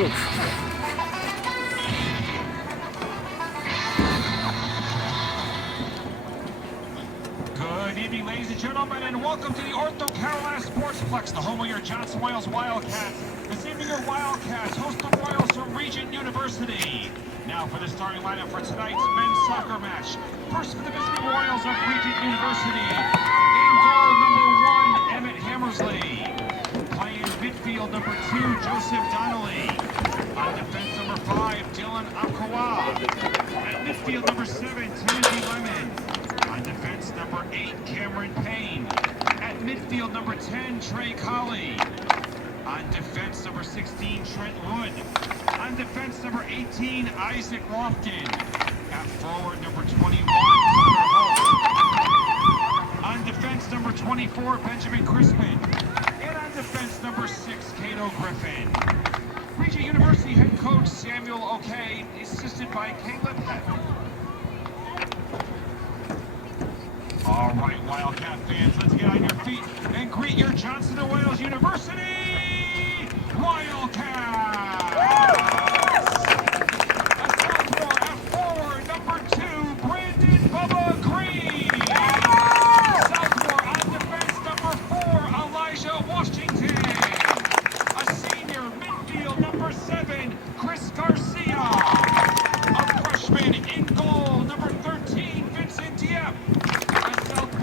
Good evening, ladies and gentlemen, and welcome to the Ortho Carolina Sportsplex, the home of your Johnson Wales Wildcats. This evening, your Wildcats host the Royals from Regent University. Now for the starting lineup for tonight's men's soccer match. First for the visiting Royals of Regent University. In goal, number 1, Emmett Hammersley. Playing midfield, number 2, Joseph Donnelly. On defense, number 5, Dylan Akawa. At midfield, number 7, Timothy Lemon. On defense, number 8, Cameron Payne. At midfield, number 10, Trey Colley. On defense, number 16, Trent Wood. On defense, number 18, Isaac Lofton. At forward, number 21, Connor Holt. On defense, number 24, Benjamin Crispin. And on defense, number 6, Cato Griffin. Regent University head coach Samuel O'Kay, assisted by Caleb Heck. All right, Wildcat fans, let's get on your feet and greet your Johnson & Wales University Wildcats! A sophomore at forward, number 2, Brandon Bubba Green. Sophomore on defense, number 4, Elijah Washington. A senior midfield, number 7, Chris Garcia. A freshman in goal, number 13, Vincent Dieppe.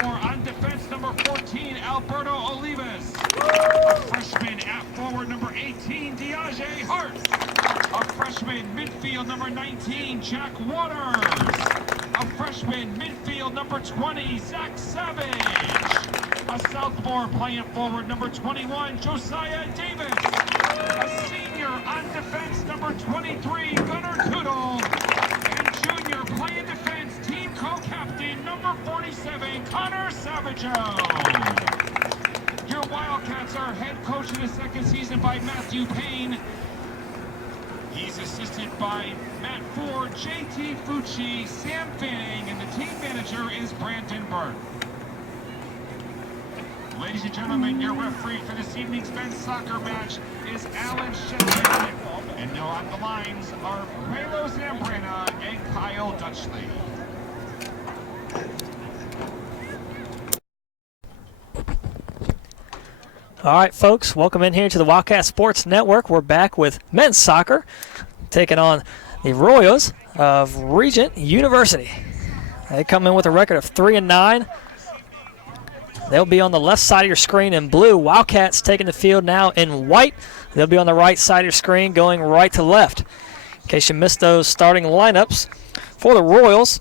On defense, number 14, Alberto Olivas. A freshman at forward, number 18, Diage Hart. A freshman midfield, number 19, Jack Waters. A freshman midfield, number 20, Zach Savage. A sophomore playing forward, number 21, Josiah Davis. A senior on defense, number 23, Gunnar Tootle. And junior playing defense, team co-captain, number 47, Connor Savageau. Your Wildcats are head coach in the second season by Matthew Payne. He's assisted by Matt Ford, JT Fucci, Sam Fanning, and the team manager is Brandon Burke. Ladies and gentlemen, your referee for this evening's men's soccer match is Alan Shetland. And now on the lines are Raylo Zambrana and Kyle Dutchley. All right, folks, welcome in here to the Wildcat Sports Network. We're back with men's soccer, taking on the Royals of Regent University. They come in with a record of 3-9. They'll be on the left side of your screen in blue. Wildcats taking the field now in white. They'll be on the right side of your screen going right to left. In case you missed those starting lineups for the Royals,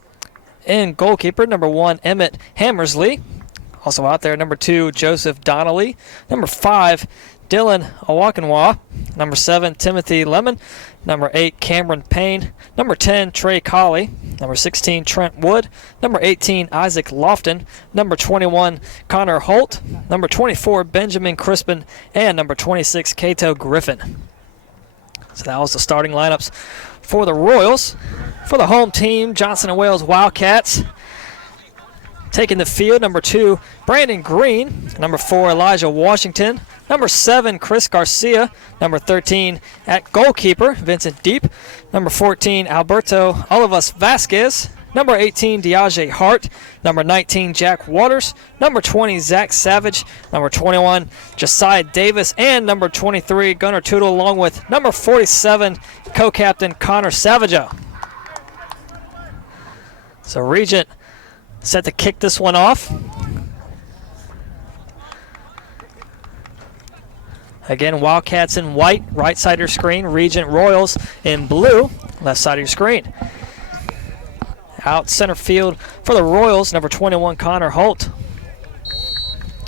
in goalkeeper, number 1, Emmett Hammersley. Also out there, number 2, Joseph Donnelly. Number 5, Dylan Awakanwa. Number 7, Timothy Lemon. Number 8, Cameron Payne. Number 10, Trey Colley. Number 16, Trent Wood. Number 18, Isaac Lofton. Number 21, Connor Holt. Number 24, Benjamin Crispin. And number 26, Cato Griffin. So that was the starting lineups for the Royals. For the home team, Johnson & Wales Wildcats. Taking the field, number 2, Brandon Green. Number 4, Elijah Washington. Number 7, Chris Garcia. Number 13, at goalkeeper, Vincent Deep. Number 14, Alberto Olivas Vasquez. Number 18, Diage Hart. Number 19, Jack Waters. Number 20, Zach Savage. Number 21, Josiah Davis. And number 23, Gunnar Tootle, along with number 47, co-captain Connor Savageau. So Regent set to kick this one off. Again, Wildcats in white, right side of your screen. Regent Royals in blue, left side of your screen. Out center field for the Royals, number 21, Connor Holt.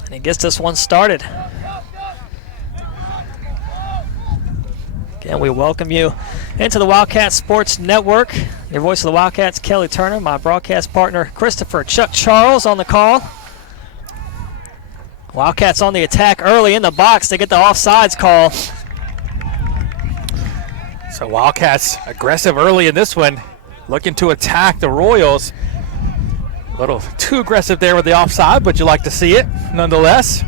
And he gets this one started. Again, we welcome you into the Wildcat Sports Network. Your voice of the Wildcats, Kelly Turner. My broadcast partner, Christopher Chuck Charles, on the call. Wildcats on the attack early in the box. They get the offsides call. So Wildcats aggressive early in this one, looking to attack the Royals. A little too aggressive there with the offside, but you like to see it nonetheless.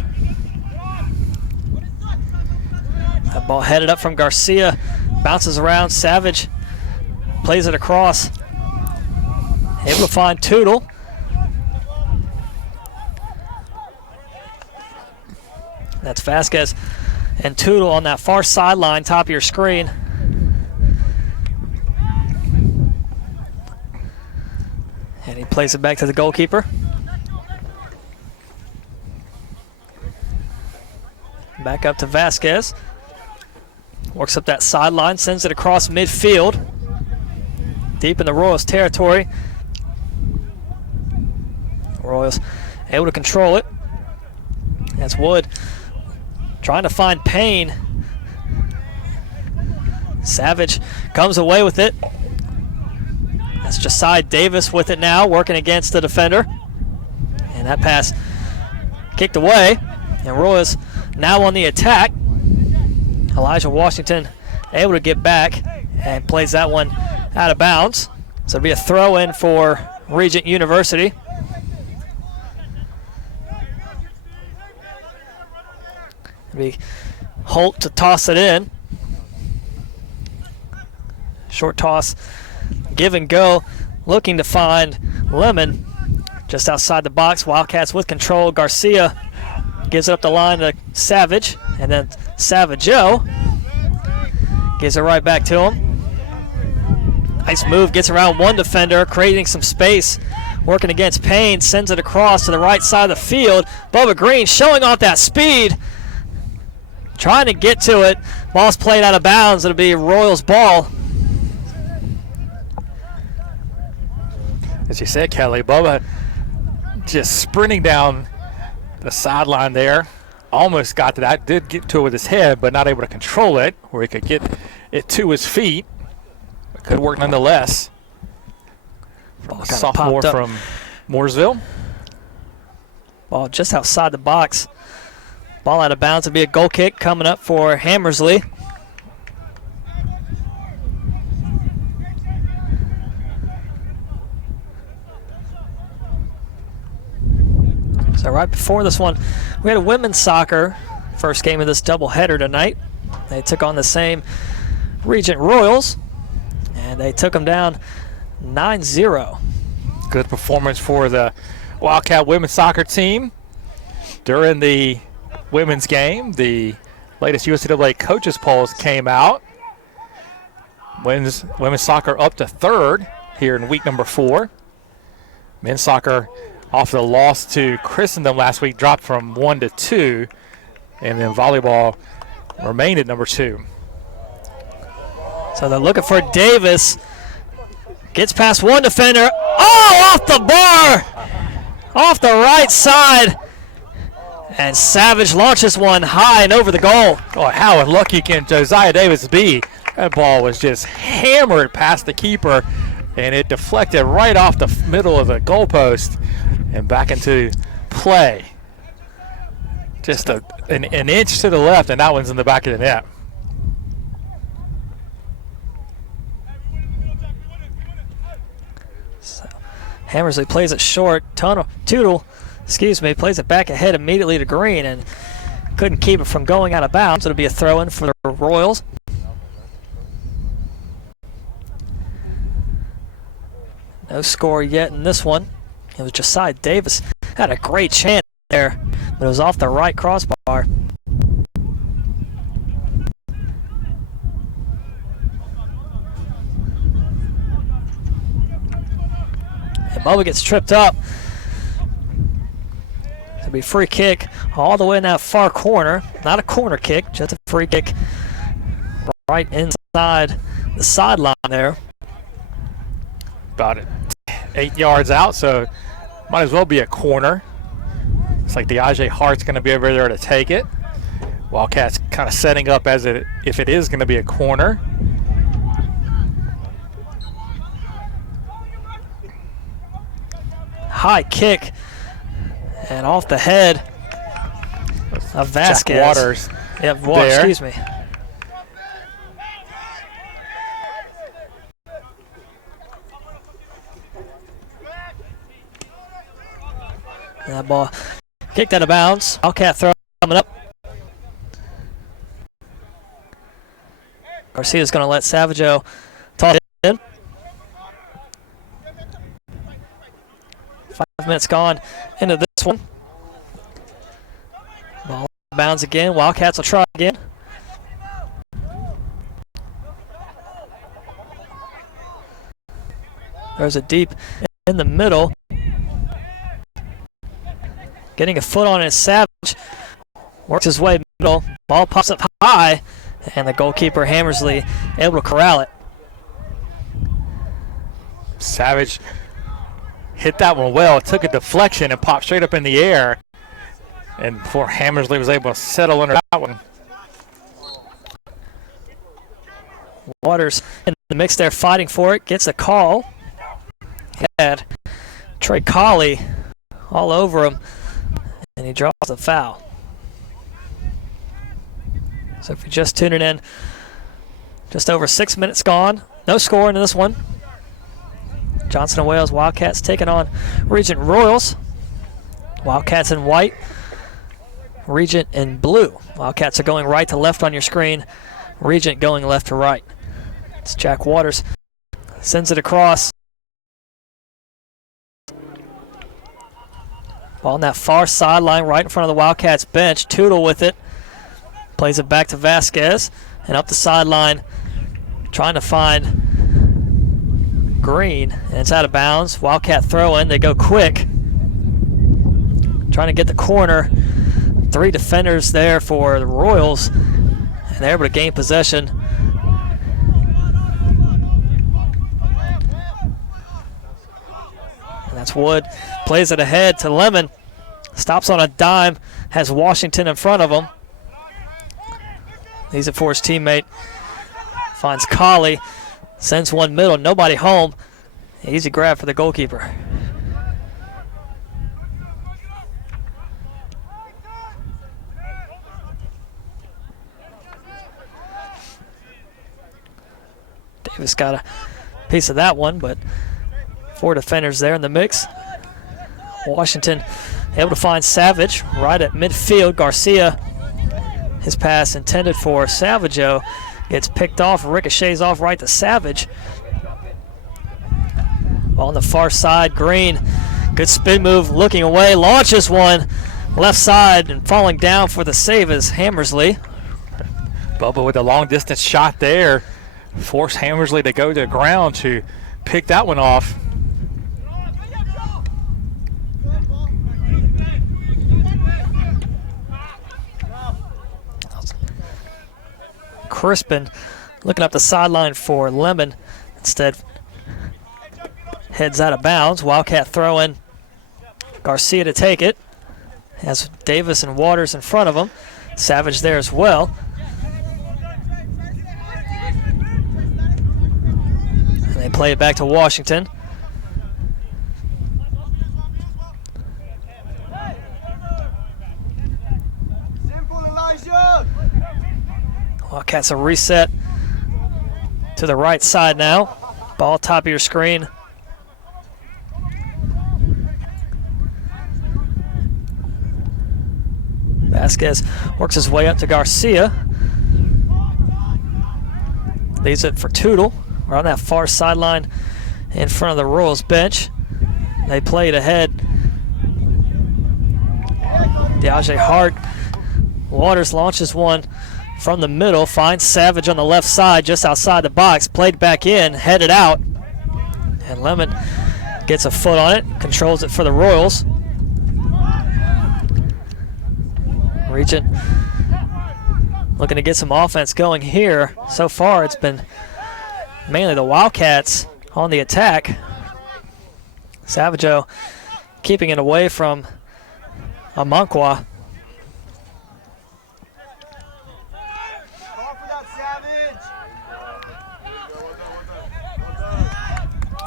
That ball headed up from Garcia bounces around. Savage plays it across. Able to find Tootle. That's Vasquez and Tootle on that far sideline, top of your screen. And he plays it back to the goalkeeper. Back up to Vasquez. Works up that sideline, sends it across midfield. Deep in the Royals territory. Royals able to control it. That's Wood trying to find Payne. Savage comes away with it. That's Josiah Davis with it now, working against the defender. And that pass kicked away. And Royals now on the attack. Elijah Washington able to get back and plays that one out of bounds. So it'll be a throw in for Regent University. It'll be Holt to toss it in. Short toss, give and go, looking to find Lemon just outside the box. Wildcats with control. Garcia gives it up the line to Savage, and then Savageau gives it right back to him. Nice move, gets around one defender, creating some space, working against Payne, sends it across to the right side of the field. Bubba Green showing off that speed, trying to get to it. Ball's played out of bounds. It'll be Royals ball. As you said, Kelly, Bubba just sprinting down the sideline there. Almost got to that, did get to it with his head, but not able to control it, where he could get it to his feet. But could work nonetheless. From a sophomore from Mooresville. Ball just outside the box. Ball out of bounds. It'll be a goal kick coming up for Hammersley. So right before this one, we had a women's soccer first game of this doubleheader tonight. They took on the same Regent Royals, and they took them down 9-0. Good performance for the Wildcat women's soccer team during the women's game. The latest USCAA coaches polls came out. Women's soccer up to third here in week number 4. Men's soccer, off the loss to Christendom last week, dropped from 1 to 2, and then volleyball remained at number 2. So they're looking for Davis. Gets past one defender. Oh, off the bar! Off the right side. And Savage launches one high and over the goal. Oh, how unlucky can Josiah Davis be? That ball was just hammered past the keeper, and it deflected right off the middle of the goalpost and back into play. Just an inch to the left, and that one's in the back of the net. So, Hammersley plays it short. Tootle, plays it back ahead immediately to Green and couldn't keep it from going out of bounds. It'll be a throw-in for the Royals. No score yet in this one. It was Josiah Davis. Had a great chance there, but it was off the right crossbar. And Bubba gets tripped up. It'll be free kick all the way in that far corner. Not a corner kick, just a free kick right inside the sideline there. About 8 yards out, so might as well be a corner. It's like Diage Hart's going to be over there to take it. Wildcats kind of setting up as if it is going to be a corner. High kick and off the head of Vasquez. Jack Waters. Yep, Waters, excuse me. And that ball kicked out of bounds. Wildcat throw coming up. Garcia's going to let Savageau toss it in. 5 minutes gone into this one. Ball bounds again. Wildcats will try again. There's a deep in the middle. Getting a foot on it, Savage works his way middle. Ball pops up high, and the goalkeeper Hammersley able to corral it. Savage hit that one well. It took a deflection and popped straight up in the air. And before Hammersley was able to settle under that one. Waters in the mix there fighting for it. Gets a call. Had Trey Colley all over him, and he draws the foul. So if you're just tuning in, just over 6 minutes gone. No score in this one. Johnson & Wales Wildcats taking on Regent Royals. Wildcats in white, Regent in blue. Wildcats are going right to left on your screen. Regent going left to right. It's Jack Waters. Sends it across. Ball on that far sideline right in front of the Wildcats bench. Tootle with it. Plays it back to Vasquez. And up the sideline, trying to find Green. And it's out of bounds. Wildcat throw in. They go quick. Trying to get the corner. 3 defenders there for the Royals. And they're able to gain possession. And that's Wood. Plays it ahead to Lemon. Stops on a dime. Has Washington in front of him. Leaves it for his teammate. Finds Colley. Sends one middle. Nobody home. Easy grab for the goalkeeper. Davis got a piece of that one, but 4 defenders there in the mix. Washington able to find Savage right at midfield. Garcia, his pass intended for Savageau, gets picked off, ricochets off right to Savage. Ball on the far side, Green, good spin move, looking away, launches one left side, and falling down for the save is Hammersley. Bubba with a long distance shot there. Forced Hammersley to go to the ground to pick that one off. Crispin looking up the sideline for Lemon. Instead, heads out of bounds. Wildcat throw in. Garcia to take it. Has Davis and Waters in front of him. Savage there as well. And they play it back to Washington. Wildcats a reset to the right side now. Ball top of your screen. Vasquez works his way up to Garcia. Leaves it for Tootle. We're on that far sideline in front of the Royals bench. They play it ahead. Diage Hart. Waters launches one from the middle, finds Savage on the left side just outside the box, played back in, headed out, and Lemon gets a foot on it, controls it for the Royals. Regent looking to get some offense going here. So far it's been mainly the Wildcats on the attack. Savageau keeping it away from Amonkwa.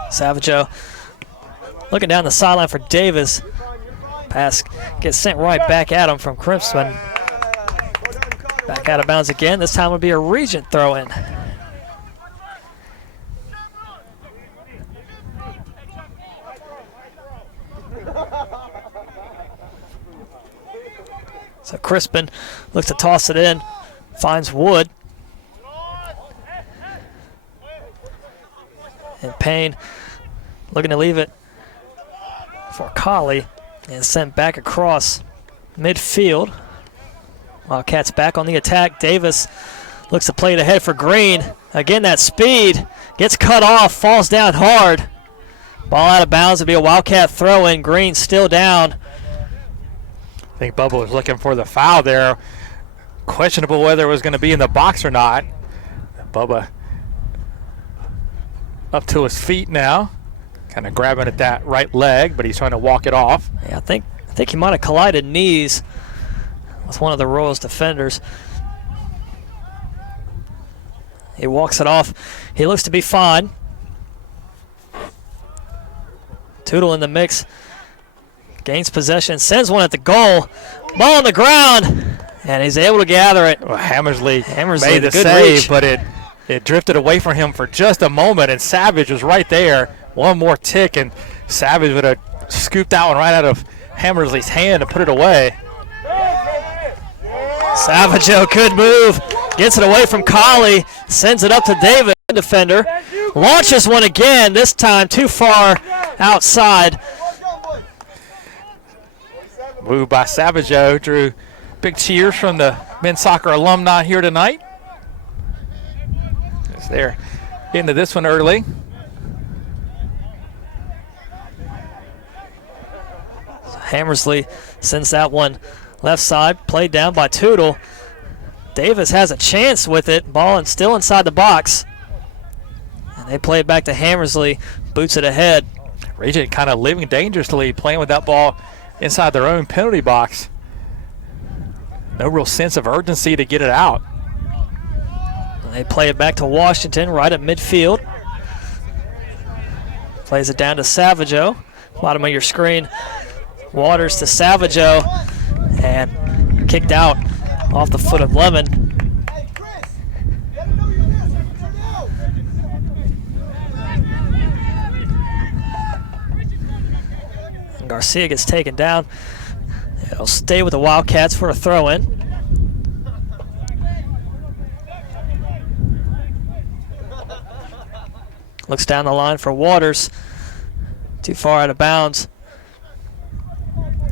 Savageau looking down the sideline for Davis. Pass gets sent right back at him from Crispin. Back out of bounds again. This time will be a Regent throw in. So Crispin looks to toss it in. Finds Wood. Payne looking to leave it for Colley and sent back across midfield. Wildcats back on the attack. Davis looks to play it ahead for Green. Again, that speed gets cut off, falls down hard. Ball out of bounds. It'll be a Wildcat throw in. Green still down. I think Bubba was looking for the foul there. Questionable whether it was going to be in the box or not. Bubba up to his feet now, kind of grabbing at that right leg, but he's trying to walk it off. Yeah, I think he might have collided knees with one of the Royals defenders. He walks it off. He looks to be fine. Tootle in the mix. Gains possession, sends one at the goal. Ball on the ground, and he's able to gather it. Well, Hammersley Hammersley, made the good save, reach. but it drifted away from him for just a moment, and Savage was right there. One more tick, and Savage would have scooped that one right out of Hammersley's hand to put it away. Savaggio, good move. Gets it away from Colley. Sends it up to David, defender. Launches one again, this time too far outside. Move by Savaggio drew big cheers from the men's soccer alumni here tonight. As they're into this one early. Hammersley sends that one left side, played down by Tootle. Davis has a chance with it, ball still inside the box. And they play it back to Hammersley, boots it ahead. Regent kind of living dangerously, playing with that ball inside their own penalty box. No real sense of urgency to get it out. And they play it back to Washington right at midfield. Plays it down to Savaggio, bottom of your screen. Waters to Savaggio, and kicked out off the foot of Lemon. And Garcia gets taken down. It'll stay with the Wildcats for a throw-in. Looks down the line for Waters. Too far out of bounds.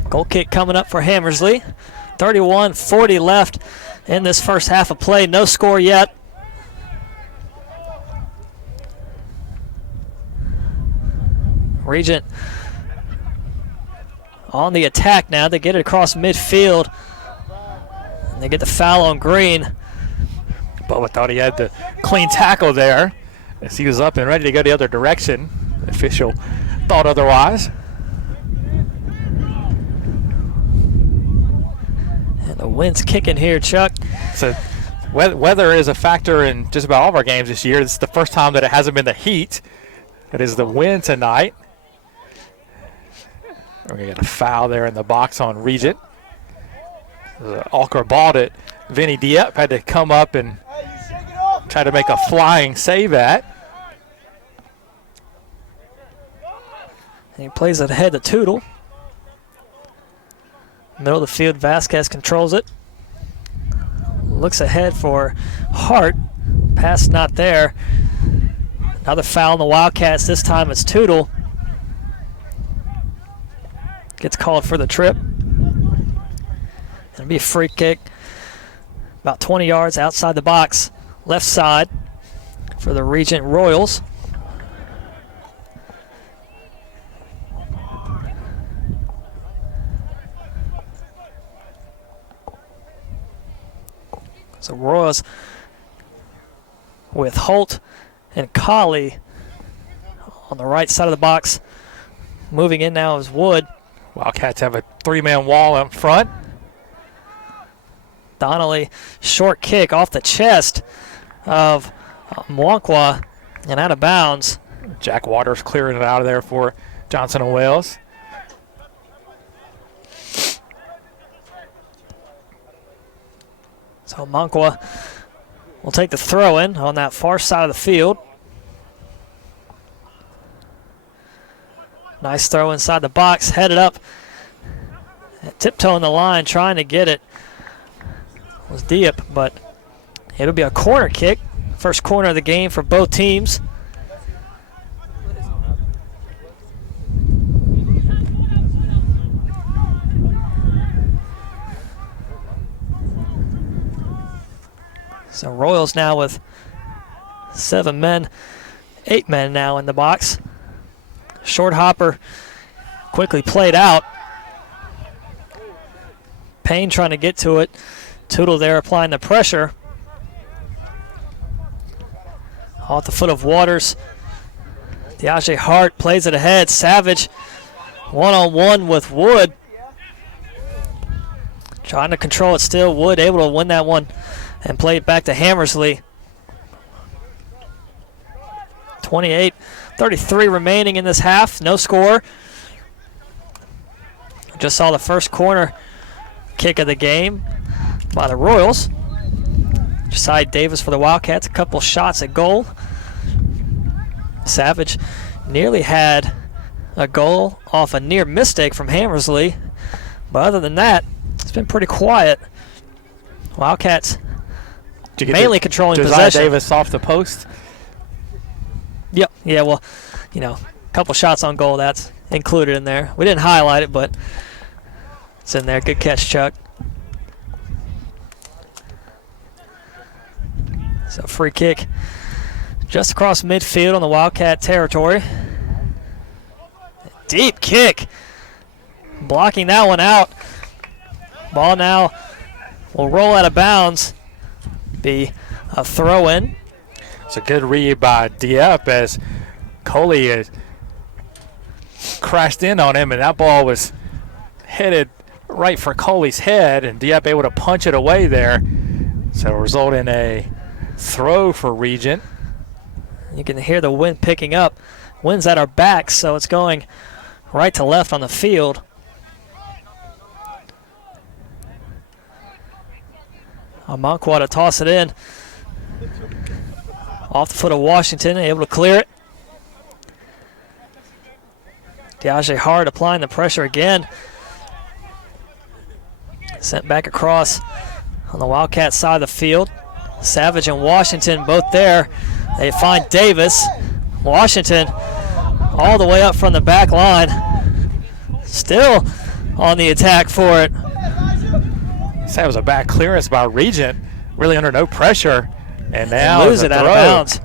Goal kick coming up for Hammersley. 31-40 left in this first half of play. No score yet. Regent on the attack now. They get it across midfield. And they get the foul on Green. Bubba thought he had the clean tackle there as he was up and ready to go the other direction. The official thought otherwise. The wind's kicking here, Chuck. So weather is a factor in just about all of our games this year. This is the first time that it hasn't been the heat. It is the wind tonight. We're going to get a foul there in the box on Regent. Alker balled it. Vinny Dieppe had to come up and try to make a flying save at. And he plays it ahead to Tootle. Middle of the field, Vasquez controls it. Looks ahead for Hart. Pass not there. Another foul on the Wildcats. This time it's Tootle. Gets called for the trip. It'll be a free kick. About 20 yards outside the box. Left side for the Regent Royals. So Royals with Holt and Colley on the right side of the box. Moving in now is Wood. Wildcats have a three-man wall up front. Donnelly, short kick off the chest of Mwankwa and out of bounds. Jack Waters clearing it out of there for Johnson and Wales. So Monkwa will take the throw in on that far side of the field. Nice throw inside the box, headed up, tiptoeing the line, trying to get it. Was Dieppe, but it'll be a corner kick. First corner of the game for both teams. So Royals now with 7 men, 8 men now in the box. Short hopper quickly played out. Payne trying to get to it. Tootle there applying the pressure. Off the foot of Waters. Deaje Hart plays it ahead. Savage one-on-one with Wood. Trying to control it still. Wood able to win that one and play it back to Hammersley. 28-33 remaining in this half. No score. Just saw the first corner kick of the game by the Royals. Josiah Davis for the Wildcats. A couple shots at goal. Savage nearly had a goal off a near mistake from Hammersley. But other than that, it's been pretty quiet. Wildcats mainly controlling Josiah possession. Davis off the post. Yep. Yeah, well, a couple shots on goal, that's included in there. We didn't highlight it, but it's in there. Good catch, Chuck. So free kick just across midfield on the Wildcat territory. Deep kick. Blocking that one out. Ball now will roll out of bounds. Be a throw-in. It's a good read by Dieppe as Coley crashed in on him, and that ball was headed right for Coley's head, and Dieppe able to punch it away there. So it'll result in a throw for Regent. You can hear the wind picking up. Wind's at our back, so it's going right to left on the field. Amanqua to toss it in. Off the foot of Washington, able to clear it. Deaje Hart applying the pressure again. Sent back across on the Wildcat side of the field. Savage and Washington both there. They find Davis. Washington all the way up from the back line. Still on the attack for it. That was a bad clearance by Regent. Really under no pressure. And now lose it out of bounds.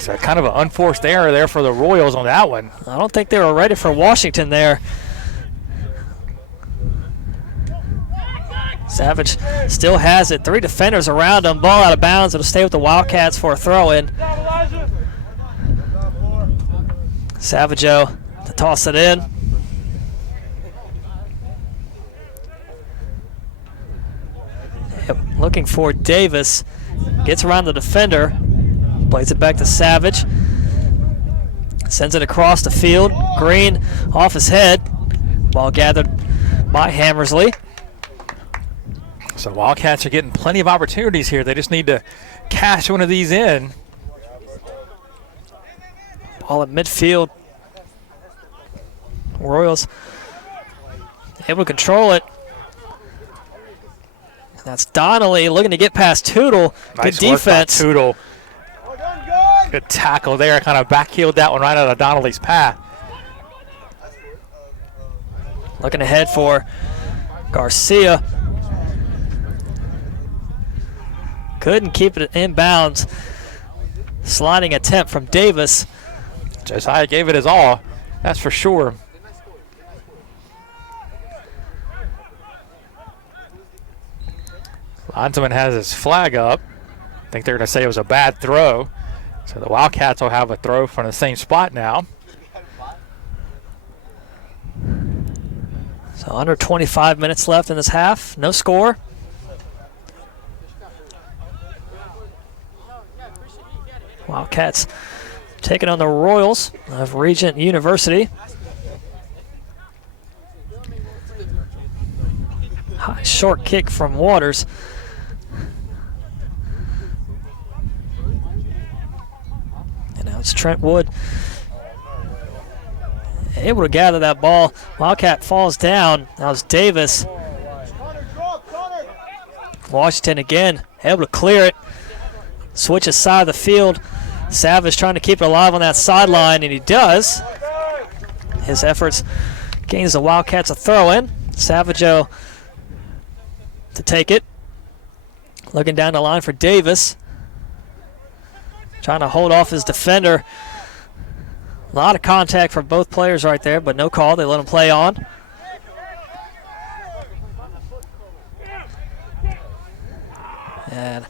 So kind of an unforced error there for the Royals on that one. I don't think they were ready for Washington there. Savage still has it. 3 defenders around him. Ball out of bounds. It'll stay with the Wildcats for a throw-in. Savageo to toss it in. Yep, looking for Davis. Gets around the defender. Plays it back to Savage. Sends it across the field. Green off his head. Ball gathered by Hammersley. So Wildcats are getting plenty of opportunities here. They just need to cash one of these in. Ball at midfield. Royals able to control it. And that's Donnelly looking to get past Tootle. Nice Good defense. Work by Tootle. Good tackle there. Kind of backheeled that one right out of Donnelly's path. Looking ahead for Garcia. Couldn't keep it in bounds. Sliding attempt from Davis. Josiah gave it his all, that's for sure. Linesman has his flag up. I think they're going to say it was a bad throw. So the Wildcats will have a throw from the same spot now. So under 25 minutes left in this half. No score. Wildcats taking on the Royals of Regent University. High short kick from Waters. And now it's Trent Wood able to gather that ball. Wildcat falls down. Now it's Davis. Washington again able to clear it. Switches side of the field. Savage trying to keep it alive on that sideline, and he does. His efforts gains the Wildcats a throw-in. Savageo to take it. Looking down the line for Davis. Trying to hold off his defender. A lot of contact from both players right there, but no call. They let him play on. And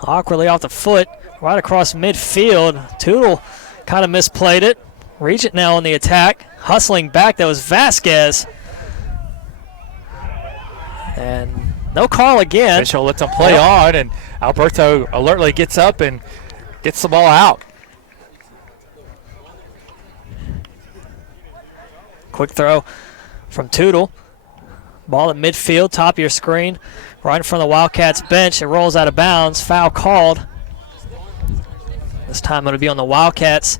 awkwardly off the foot, right across midfield. Tootle kind of misplayed it. Regent now on the attack. Hustling back, that was Vasquez. And no call again. Official lets him play on, and Alberto alertly gets up and gets the ball out. Quick throw from Tootle. Ball at midfield, top of your screen, right in front of the Wildcats bench. It rolls out of bounds. Foul called. This time it'll be on the Wildcats.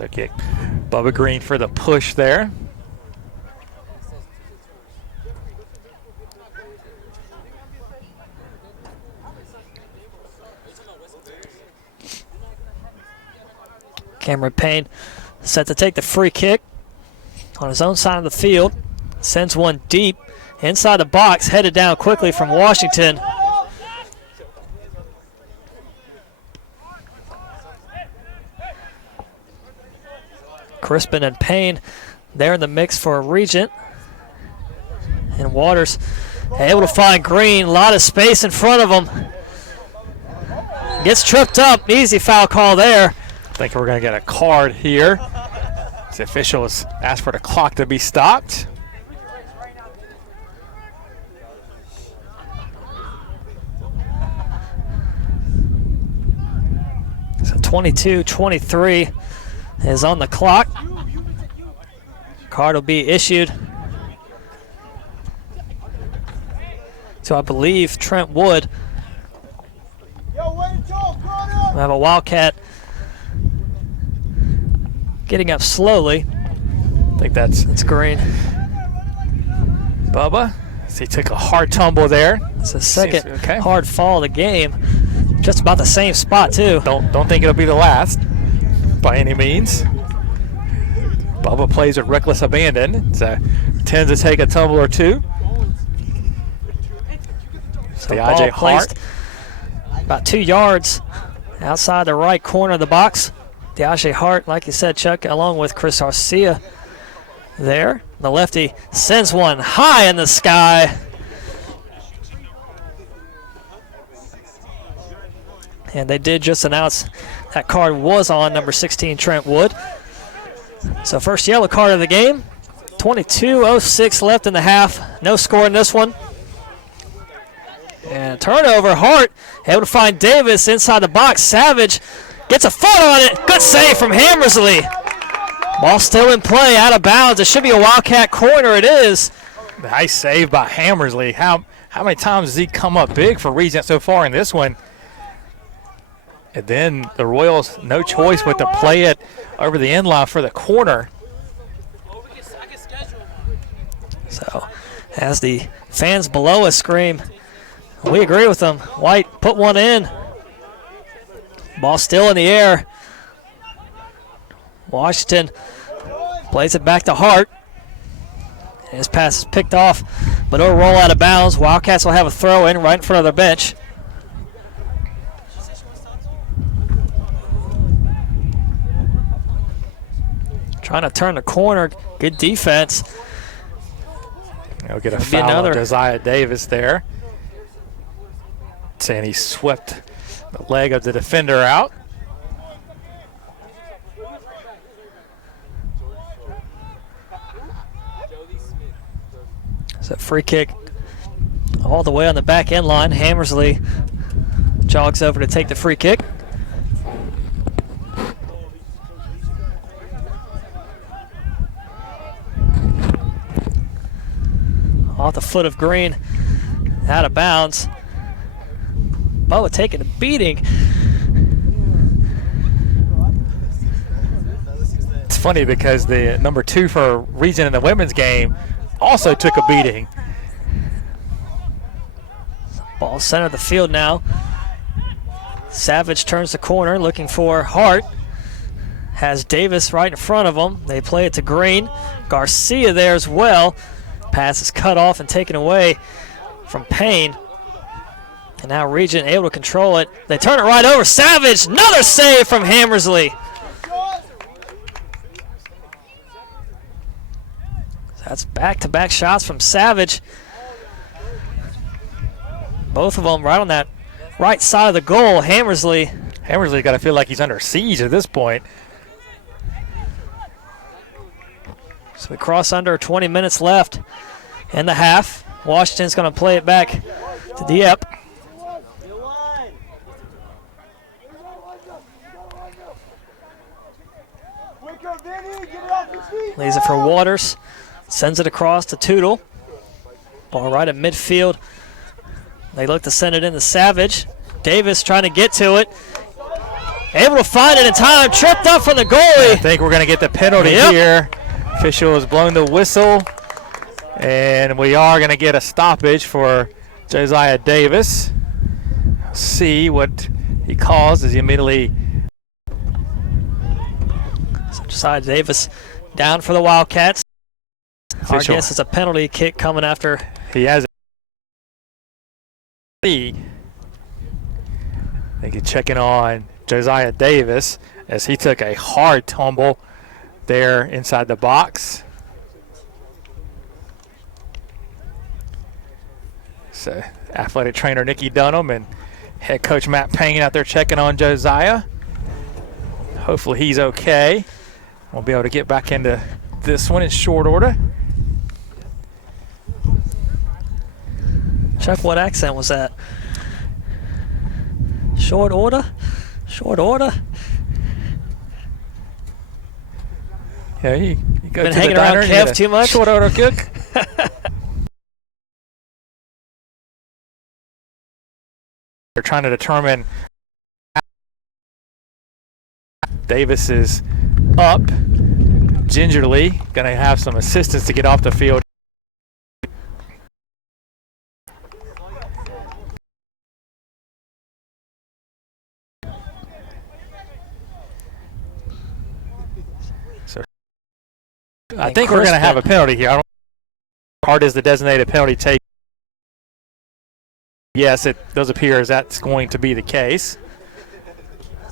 Okay, Bubba Green for the push there. Cameron Payne set to take the free kick on his own side of the field. Sends one deep inside the box, headed down quickly from Washington. Crispin and Payne there in the mix for Regent. And Waters able to find Green. A lot of space in front of him. Gets tripped up. Easy foul call there. I think we're going to get a card here. The officials asked for the clock to be stopped. So 22-23 is on the clock. Card will be issued to, I believe, Trent Wood. We have a Wildcat getting up slowly. I think that's Green. Bubba. So he took a hard tumble there. It's the second hard fall of the game. Just about the same spot, too. Don't think it'll be the last by any means. Bubba plays with reckless abandon. So tends to take a tumble or two. So the IJ Hart about 2 yards outside the right corner of the box. Diache Hart, like you said, Chuck, along with Chris Arcia there. The lefty sends one high in the sky. And they did just announce that card was on number 16, Trent Wood. So first yellow card of the game. 22:06 left in the half. No score in this one. And turnover, Hart able to find Davis inside the box. Savage gets a foot on it. Good save from Hammersley. Ball still in play, out of bounds. It should be a Wildcat corner. It is. Nice save by Hammersley. How many times has he come up big for Regent so far in this one? And then the Royals, no choice but to play it over the end line for the corner. So as the fans below us scream, we agree with them. White put one in. Ball still in the air. Washington plays it back to Hart. And his pass is picked off, but it'll roll out of bounds. Wildcats will have a throw in right in front of their bench. Trying to turn the corner. Good defense. They'll get a foul on Josiah Davis there. Saying he swept the leg of the defender out. So free kick all the way on the back end line. Hammersley jogs over to take the free kick. Off the foot of Green, out of bounds. Bubba taking a beating. It's funny because the number 2 for Regent in the women's game also took a beating. Ball center of the field now. Savage turns the corner looking for Hart. Has Davis right in front of him. They play it to Green. Garcia there as well. Pass is cut off and taken away from Payne. And now Regent able to control it. They turn it right over. Savage, another save from Hammersley. That's back-to-back shots from Savage. Both of them right on that right side of the goal. Hammersley got to feel like he's under siege at this point. So we cross under 20 minutes left in the half. Washington's going to play it back to Dieppe. Lays it for Waters. Sends it across to Tootle. Ball right at midfield. They look to send it into Savage. Davis trying to get to it. Able to find it in time. Tripped up from the goalie. I think we're going to get the penalty here. Official has blown the whistle. And we are going to get a stoppage for Josiah Davis. See what he calls as he immediately. So Josiah Davis down for the Wildcats. Our Official. guess is a penalty kick coming after. He has I think he's checking on Josiah Davis as he took a hard tumble there inside the box. So athletic trainer Nikki Dunham and head coach Matt Payne out there checking on Josiah. Hopefully he's okay. We'll be able to get back into this one in short order. Chuck, what accent was that? Short order? Short order? Yeah, you go Been to hanging the around diner and Kev get a too much? short order cook. They're trying to determine. Davis is up gingerly, going to have some assistance to get off the field. So I think we're going to have a penalty here. I don't know how hard is the designated penalty take. Yes, it does appear as that's going to be the case.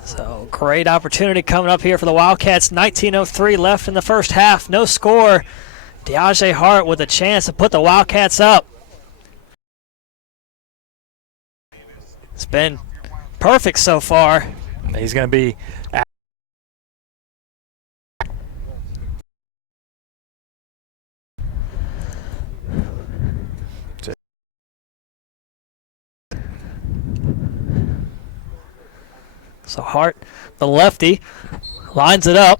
So great opportunity coming up here for the Wildcats. 19:03 left in the first half. No score. Deaja Hart with a chance to put the Wildcats up. It's been perfect so far. He's going to be. So Hart, the lefty, lines it up,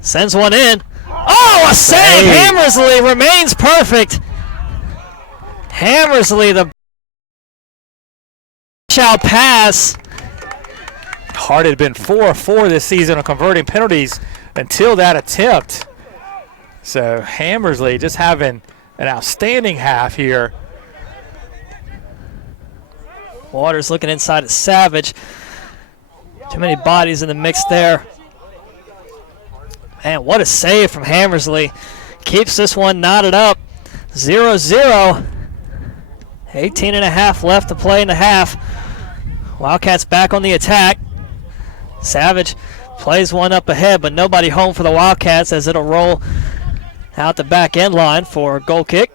sends one in. Oh, a save! Hammersley remains perfect. Hammersley, the shall pass. Hart had been 4-4 this season on converting penalties until that attempt. So Hammersley just having an outstanding half here. Waters looking inside at Savage. Too many bodies in the mix there. Man, what a save from Hammersley. Keeps this one knotted up. 0-0. 18.5 left to play in the half. Wildcats back on the attack. Savage plays one up ahead, but nobody home for the Wildcats as it'll roll out the back end line for a goal kick.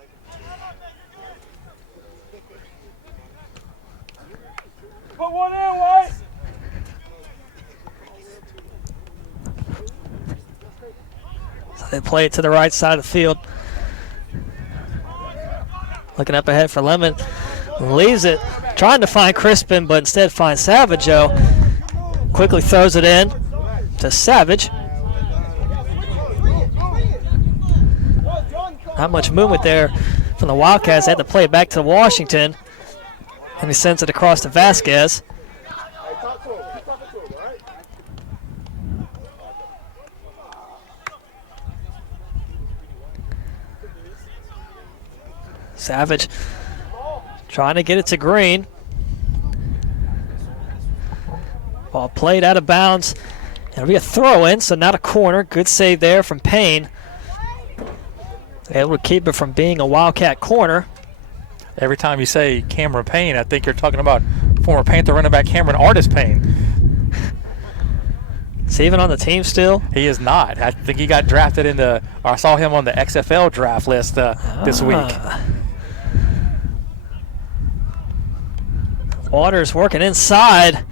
Put one in, White. They play it to the right side of the field. Looking up ahead for Lemon. Leaves it. Trying to find Crispin, but instead finds Savaggio. Quickly throws it in to Savage. Not much movement there from the Wildcats. They had to play it back to Washington. And he sends it across to Vasquez. Savage trying to get it to Green. Ball played out of bounds. It'll be a throw-in, so not a corner. Good save there from Payne. Able to keep it from being a Wildcat corner. Every time you say Cameron Payne, I think you're talking about former Panther running back Cameron Artis Payne. Is he even on the team still? He is not. I think he got drafted or I saw him on the XFL draft list this week. Waters working inside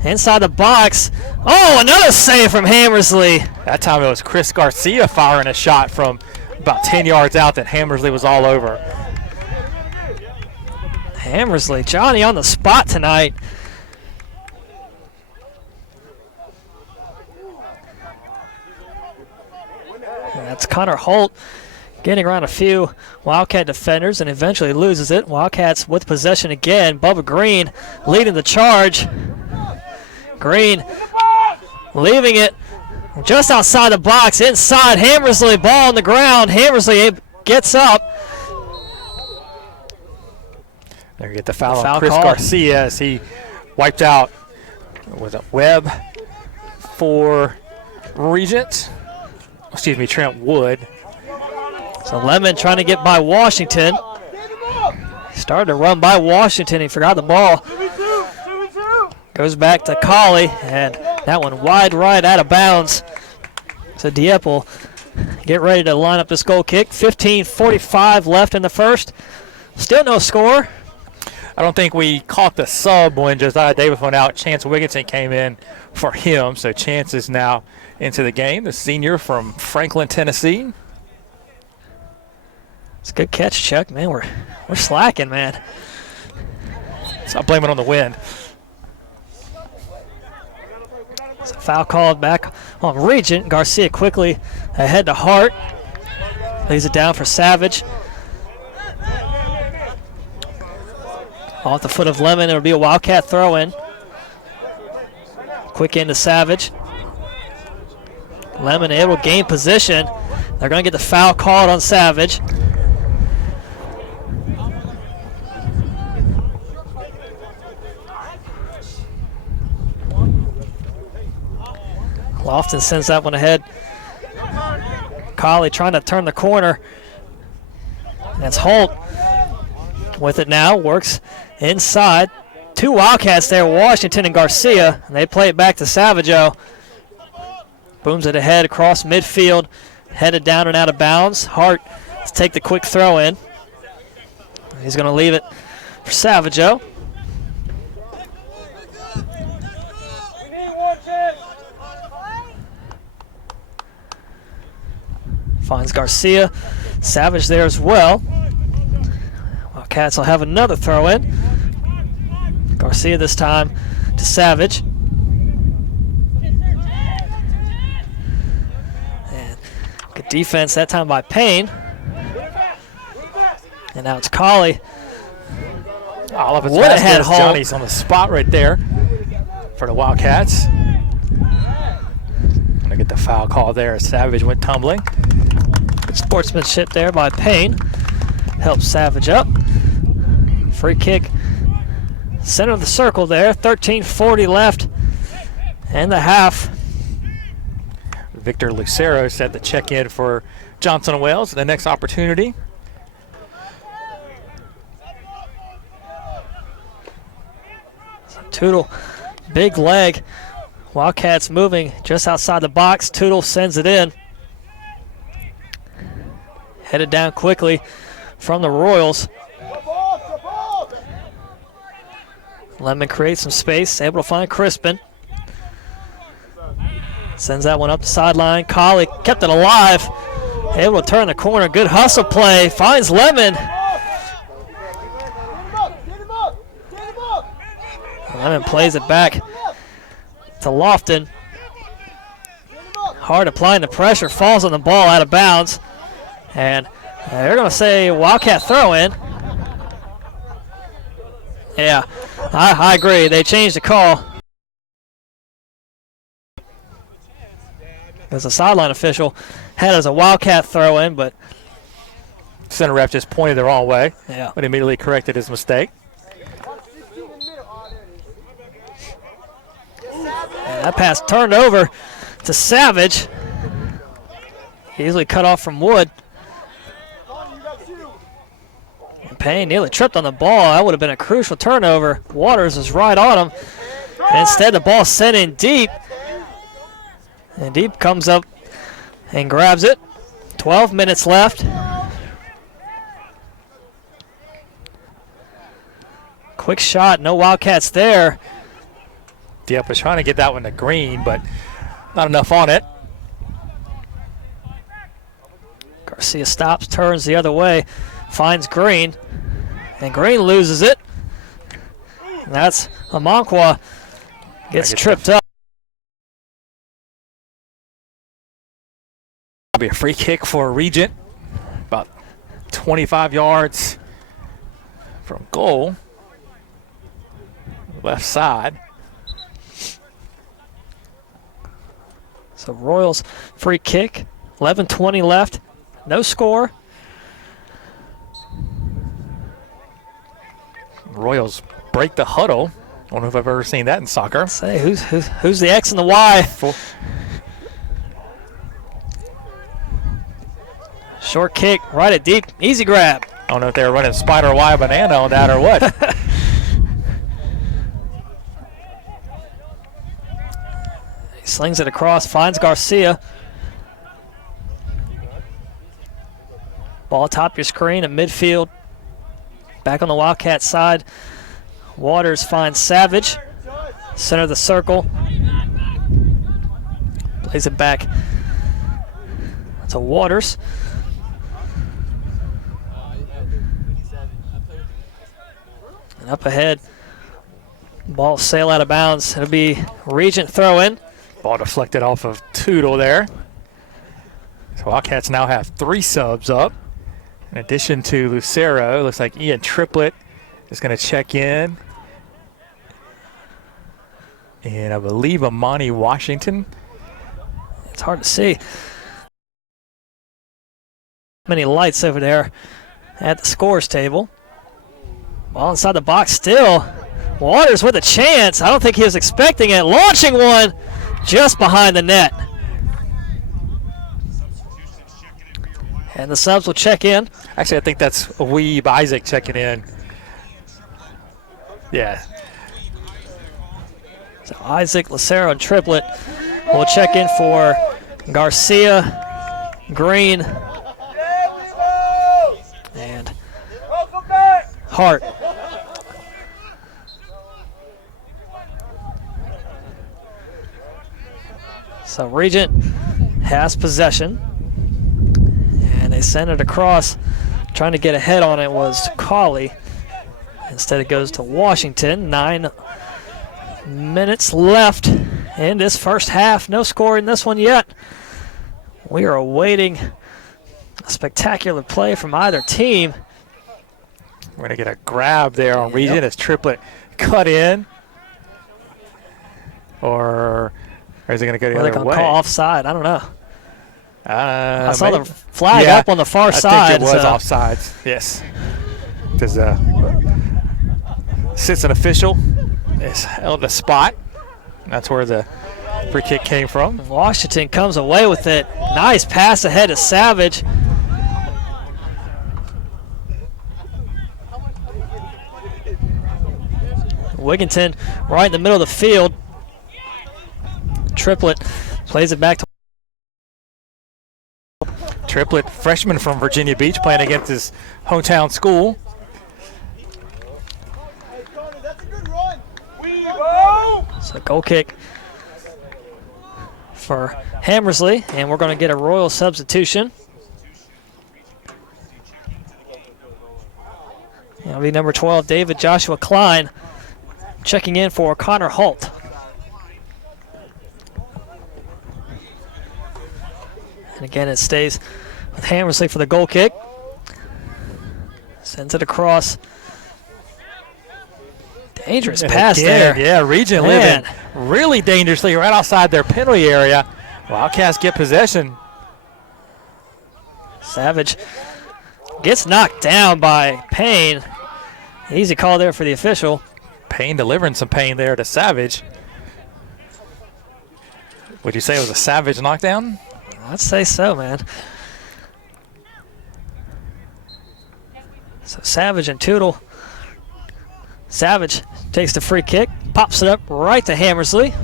the box. Oh, another save from Hammersley. That time it was Chris Garcia firing a shot from about 10 yards out that Hammersley was all over. Hammersley, Johnny on the spot tonight. And that's Connor Holt getting around a few Wildcat defenders and eventually loses it. Wildcats with possession again. Bubba Green leading the charge. Green leaving it just outside the box, inside. Hammersley, ball on the ground. Hammersley gets up. There you get the foul on foul Chris call. Garcia as he wiped out, was it Webb for Regent? Excuse me, Trent Wood. So Lemon trying to get by Washington. Started to run by Washington. He forgot the ball. Goes back to Colley, and that one wide right out of bounds. So Dieppe will get ready to line up this goal kick. 15:45 left in the first. Still no score. I don't think we caught the sub when Josiah Davis went out. Chance Wigginton came in for him, so Chance is now into the game, the senior from Franklin, Tennessee. It's a good catch, Chuck. Man, we're slacking, man. So I blame it on the wind. It's a foul called back on Regent. Garcia quickly ahead to Hart. Lays it down for Savage. Off the foot of Lemon, it'll be a Wildcat throw in. Quick into Savage. Lemon able to gain position. They're going to get the foul called on Savage. Lofton sends that one ahead. Colley trying to turn the corner. That's Holt with it now. Works inside. Two Wildcats there, Washington and Garcia. And they play it back to Savageau. Booms it ahead across midfield. Headed down and out of bounds. Hart to take the quick throw in. He's going to leave it for Savageau. Finds Garcia. Savage there as well. Wildcats will have another throw in. Garcia this time to Savage. And good defense that time by Payne. And now it's Colley. Oliver What a head hold. Johnny's on the spot right there for the Wildcats. Gonna get the foul call there as Savage went tumbling. Good sportsmanship there by Payne. Helps Savage up. Free kick. Center of the circle there. 13:40 left and the half. Victor Lucero said to check in for Johnson & Wales the next opportunity. Tootle, big leg. Wildcats moving just outside the box. Tootle sends it in. Headed down quickly from the Royals. Lemon creates some space, able to find Crispin. Sends that one up the sideline. Colley kept it alive. Able to turn the corner. Good hustle play. Finds Lemon. Lemon plays it back to Lofton. Hard applying the pressure. Falls on the ball out of bounds. And they're going to say Wildcat throw in. Yeah, I agree. They changed the call. Because the sideline official had it as a Wildcat throw in, but Center ref just pointed the wrong way, yeah. but immediately corrected his mistake. And that pass turned over to Savage. Easily cut off from Wood. Payne nearly tripped on the ball. That would have been a crucial turnover. Waters was right on him. And instead, the ball sent in deep. And Deep comes up and grabs it. 12 minutes left. Quick shot, no Wildcats there. Dieppe was trying to get that one to Green, but not enough on it. Garcia stops, turns the other way, finds Green, and Green loses it. And that's Amankwa gets tripped up. It'll be a free kick for Regent, about 25 yards from goal, left side. So Royals free kick, 11:20 left, no score. Royals break the huddle. I don't know if I've ever seen that in soccer. Say who's the X and the Y? Short kick, right at Deep, easy grab. I don't know if they were running spider Y banana on that or what. He slings it across, finds Garcia. Ball top your screen at midfield. Back on the Wildcat side. Waters finds Savage. Center of the circle. Plays it back to Waters. And up ahead, ball sail out of bounds. It'll be Regent throw in. Ball deflected off of Tootle there. So Wildcats now have 3 subs up. In addition to Lucero, looks like Ian Triplett is going to check in. And I believe Amani Washington. It's hard to see. Many lights over there at the scores table. Ball inside the box still. Waters with a chance. I don't think he was expecting it. Launching one just behind the net. And the subs will check in. Actually, I think that's Weeb Isaac checking in. Yeah. So Isaac, Lucero, and Triplett will check in for Garcia, Green, and Hart. So Regent has possession. And they send it across. Trying to get ahead on it was Cauley. Instead it goes to Washington. 9 minutes left in this first half. No score in this one yet. We are awaiting a spectacular play from either team. We're going to get a grab there on Regent as Triplett cut in. Or is it going to go the other way? They're going to call offside. I don't know. I saw maybe. the flag up on the far side. I think it was offsides, yes. Because assistant official is held the spot. That's where the free kick came from. Washington comes away with it. Nice pass ahead to Savage. Wigginton right in the middle of the field. Triplett plays it back to Triplett, freshman from Virginia Beach, playing against his hometown school. So goal kick for Hammersley, and we're going to get a Royal substitution. That'll be number 12, David Joshua Klein, checking in for Connor Holt. And again, it stays with Hammersley for the goal kick. Sends it across. Dangerous pass there. Yeah, Regent living really dangerously right outside their penalty area. Wildcats get possession. Savage gets knocked down by Payne. Easy call there for the official. Payne delivering some pain there to Savage. Would you say it was a Savage knockdown? I'd say so, man. So Savage and Tootle. Savage takes the free kick, pops it up right to Hammersley.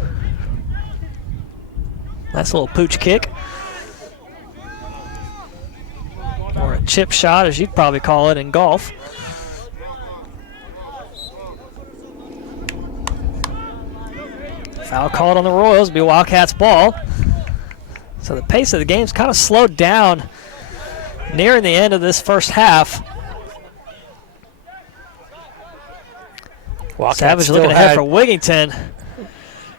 Nice little pooch kick. Or a chip shot, as you'd probably call it in golf. Foul called on the Royals, be Wildcats ball. So the pace of the game's kind of slowed down nearing the end of this first half. Wildcats Savage still looking ahead had- for Wigington.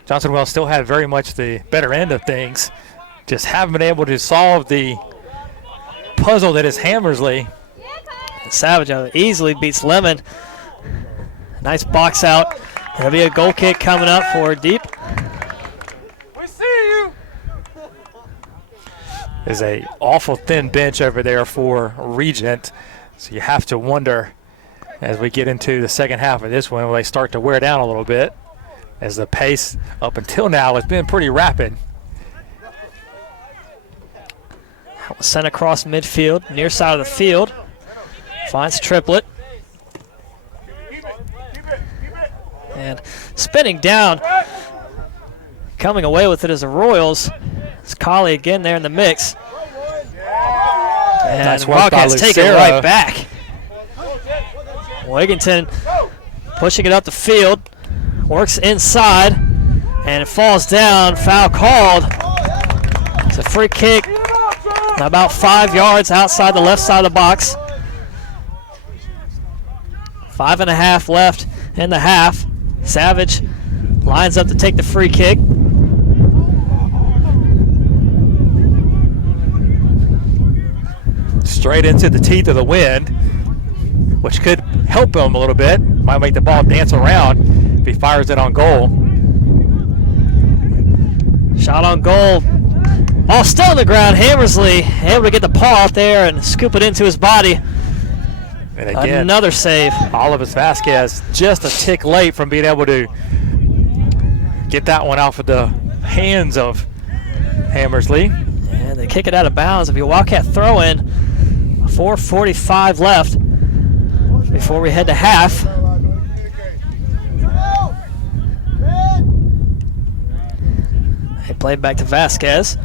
Johnson Wells still had very much the better end of things. Just haven't been able to solve the puzzle that is Hammersley. Savage easily beats Lemon. Nice box out. There'll be a goal kick coming up for deep. We see you. There's a awful thin bench over there for Regent. So you have to wonder as we get into the second half of this one, will they start to wear down a little bit, as the pace up until now has been pretty rapid. Sent across midfield, near side of the field. Finds Triplet. And spinning down. Coming away with it as the Royals. It's Colley again there in the mix. And Nice work by Wildcats take it Lucero. right back. Wigington pushing it up the field. Works inside. And it falls down. Foul called. It's a free kick. About 5 yards outside the left side of the box. 5.5 left in the half. Savage lines up to take the free kick. Straight into the teeth of the wind, which could help him a little bit. Might make the ball dance around if he fires it on goal. Shot on goal. Ball still on the ground. Hammersley able to get the paw out there and scoop it into his body. And again, Another save. Olivis Vasquez just a tick late from being able to get that one off of the hands of Hammersley. And they kick it out of bounds. It'll be a Wildcat throw in. 4:45 left before we head to half. They play it back to Vasquez.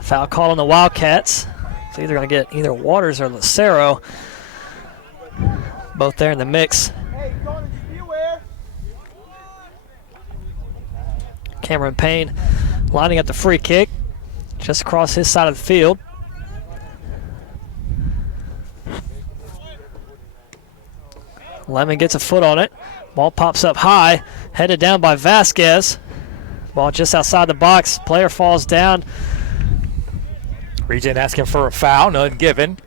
Foul call on the Wildcats. It's either going to get either Waters or Lucero. Both there in the mix. Cameron Payne lining up the free kick just across his side of the field. Lemon gets a foot on it. Ball pops up high, headed down by Vasquez. Ball just outside the box. Player falls down. Regent asking for a foul, none given.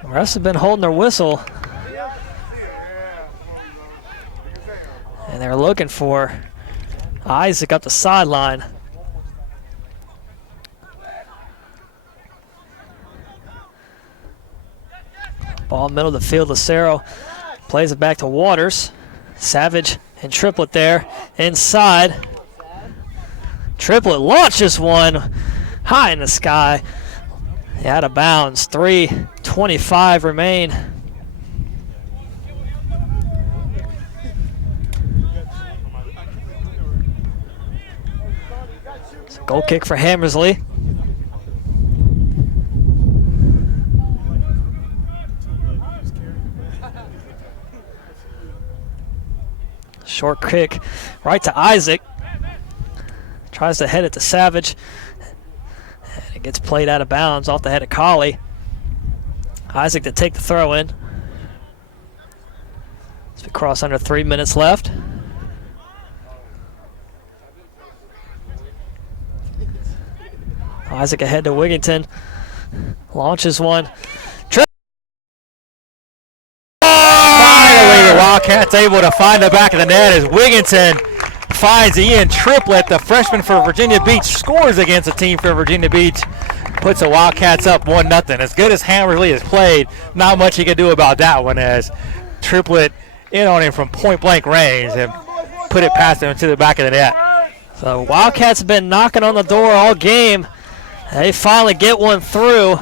The refs have been holding their whistle. And they're looking for Isaac up the sideline. Ball middle of the field. Lucero plays it back to Waters. Savage and Triplet there inside. Triplet launches one high in the sky. Out of bounds. 3:25 remain. It's a goal kick for Hammersley. Short kick right to Isaac. Tries to head it to Savage. And it gets played out of bounds off the head of Colley. Isaac to take the throw in. As we cross under 3 minutes left. Isaac ahead to Wigington. Launches one. Finally, the Wildcats able to find the back of the net as Wigington finds Ian Triplet, the freshman for Virginia Beach, scores against the team for Virginia Beach, puts the Wildcats up 1-0. As good as Hammersley has played, not much he can do about that one, as Triplet in on him from point-blank range and put it past him into the back of the net. So Wildcats have been knocking on the door all game. They finally get one through.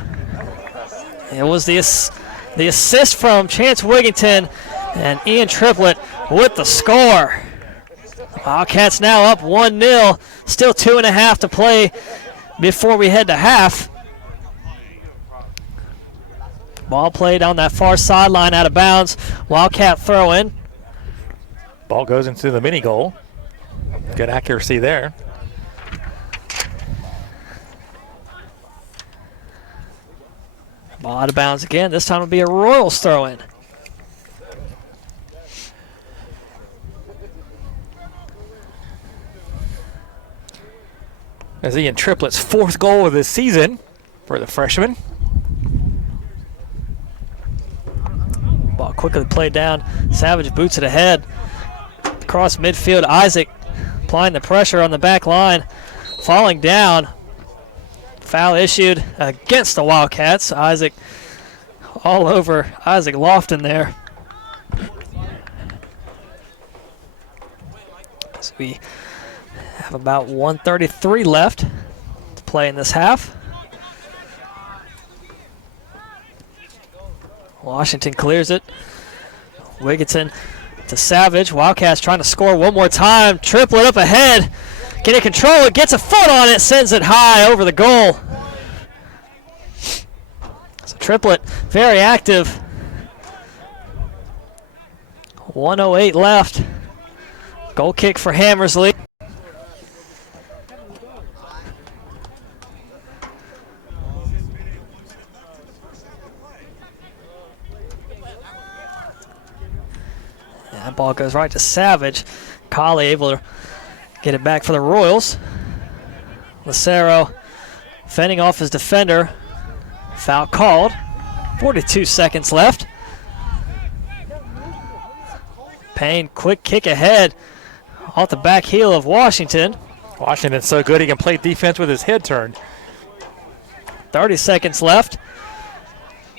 It was the assist from Chance Wigginton, and Ian Triplett with the score. Wildcats now up 1-0. Still 2.5 to play before we head to half. Ball played on that far sideline out of bounds. Wildcat throw in. Ball goes into the mini goal. Good accuracy there. Ball out of bounds again. This time it'll be a Royals throw in. As Ian Triplett's 4th goal of the season for the freshman. Ball quickly played down. Savage boots it ahead. Across midfield, Isaac applying the pressure on the back line. Falling down. Foul issued against the Wildcats. Isaac all over Isaac Lofton there. So we have about 1:33 left to play in this half. Washington clears it. Wigginton to Savage. Wildcats trying to score one more time. Triplett up ahead. Can it control it? Gets a foot on it. Sends it high over the goal. So Triplett very active. 1:08 left. Goal kick for Hammersley. That ball goes right to Savage. Colley able to get it back for the Royals. Lucero fending off his defender. Foul called. 42 seconds left. Payne, quick kick ahead off the back heel of Washington. Washington's so good he can play defense with his head turned. 30 seconds left.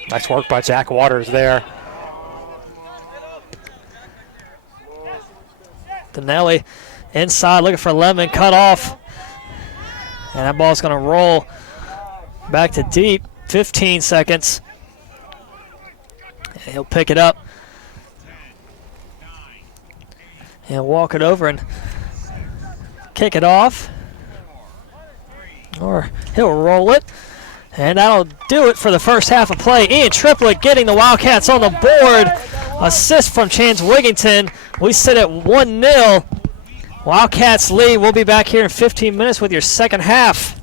Nice work by Jack Waters there. Donnelly inside looking for Lemon, cut off. And that ball's going to roll back to deep. 15 seconds. And he'll pick it up. He'll walk it over and kick it off. Or he'll roll it. And that'll do it for the first half of play. Ian Triplett getting the Wildcats on the board. Assist from Chance Wigginton. We sit at 1-0. Wildcats lead. We'll be back here in 15 minutes with your second half.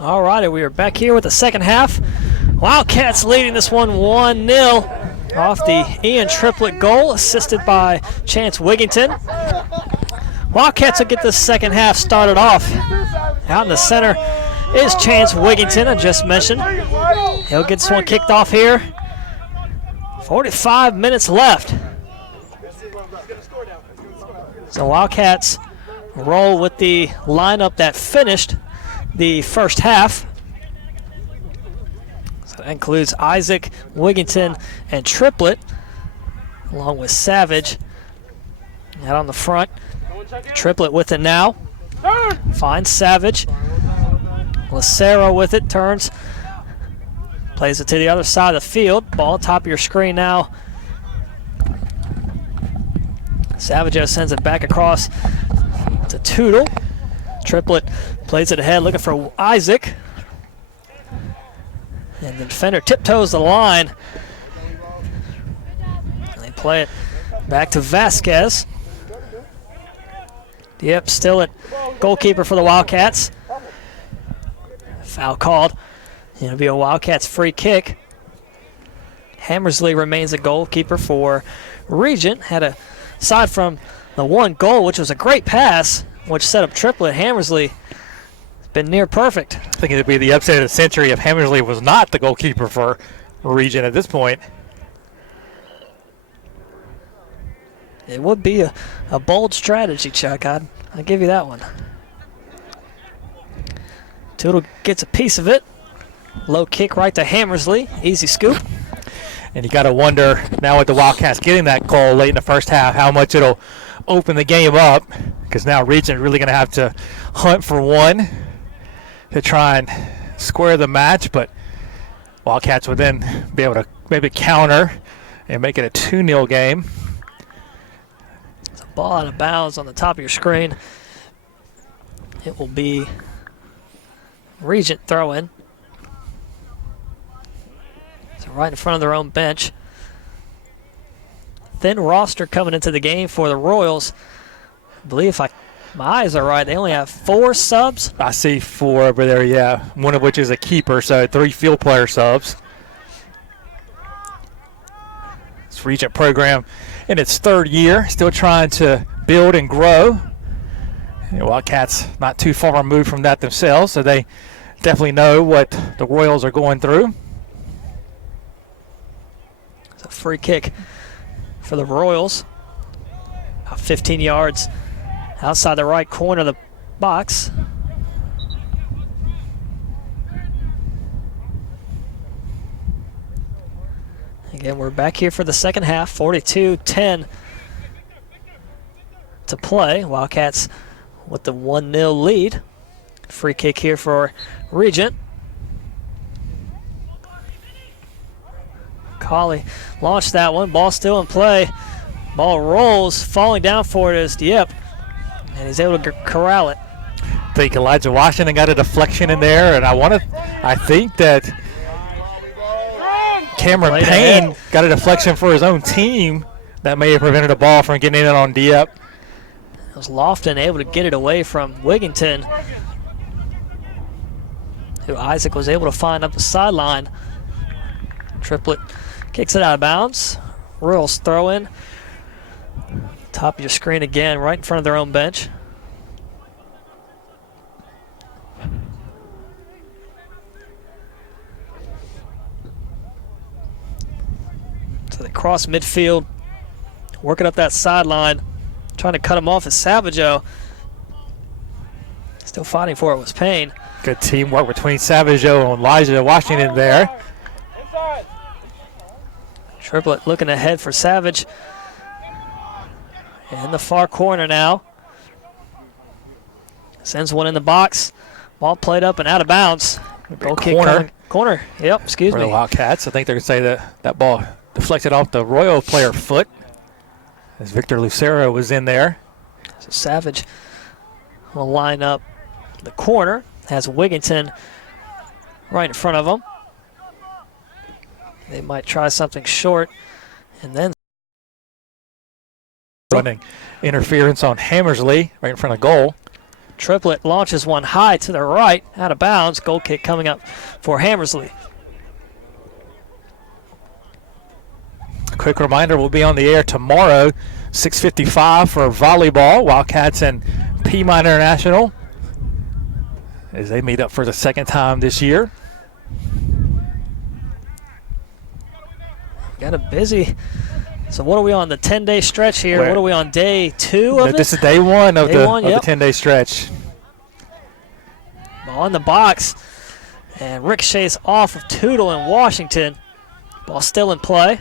All righty, we are back here with the second half. Wildcats leading this one 1-0 off the Ian Triplett goal, assisted by Chance Wigington. Wildcats will get this second half started off. Out in the center is Chance Wigington, I just mentioned. He'll get this one kicked off here. 45 minutes left. So Wildcats roll with the lineup that finished the first half. So that includes Isaac, Wigington, and Triplett, along with Savage. Out on the front, Triplett with it now. Finds Savage. Lucero with it, turns. Plays it to the other side of the field. Ball top of your screen now. Savage sends it back across to Tootle. Triplett plays it ahead, looking for Isaac. And the defender tiptoes the line. And they play it back to Vasquez. Yep, still at goalkeeper for the Wildcats. Foul called. It'll be a Wildcats free kick. Hammersley remains a goalkeeper for Regent. Aside from the one goal, which was a great pass, which set up Triplett, Hammersley has been near perfect. I think it would be the upset of the century if Hammersley was not the goalkeeper for Regent at this point. It would be a bold strategy, Chuck. I'll give you that one. Tootle gets a piece of it. Low kick right to Hammersley. Easy scoop. And you got to wonder now with the Wildcats getting that goal late in the first half how much it'll open the game up, because now Regent really going to have to hunt for one to try and square the match, but Wildcats would then be able to maybe counter and make it a 2-0 game. It's a ball out of bounds on the top of your screen. It will be Regent throw-in. So right in front of their own bench. Thin roster coming into the game for the Royals. I believe if my eyes are right, they only have 4 subs. I see 4 over there, yeah. One of which is a keeper, so 3 field player subs. This Regent program in its 3rd year, still trying to build and grow. Wildcats not too far removed from that themselves, so they definitely know what the Royals are going through. It's a free kick for the Royals. About 15 yards outside the right corner of the box. Again, we're back here for the second half. 42-10 to play. Wildcats with the 1-0 lead. Free kick here for Regent. Colley launched that one. Ball still in play. Ball rolls. Falling down for it is Dieppe. And he's able to corral it. I think Elijah Washington got a deflection in there, and I think that Cameron Payne got a deflection for his own team that may have prevented a ball from getting in on Dieppe. It was Lofton able to get it away from Wigington, who Isaac was able to find up the sideline. Triplett kicks it out of bounds. Royals throw in. Top of your screen again, right in front of their own bench. So they cross midfield, working up that sideline, trying to cut him off as Savageau. Still fighting for it was Payne. Good teamwork between Savageau and Elijah Washington there. Triplett looking ahead for Savage. In the far corner now. Sends one in the box. Ball played up and out of bounds. Goal kick corner. Yep, excuse me. For the Wildcats. I think they're going to say that ball deflected off the Royal player foot as Victor Lucero was in there. So Savage will line up the corner. Has Wigington right in front of him. They might try something short and then running interference on Hammersley right in front of goal. Triplett launches one high to the right, out of bounds. Goal kick coming up for Hammersley. Quick reminder, we'll be on the air tomorrow, 6:55 for volleyball, Wildcats and Piedmont International, as they meet up for the second time this year. Got a busy. So what are we on, the 10-day stretch here? Where? What are we on, day 2 of it? This is day 1 of the 10-day stretch. Ball in the box, and ricochets off of Tootle in Washington. Ball still in play.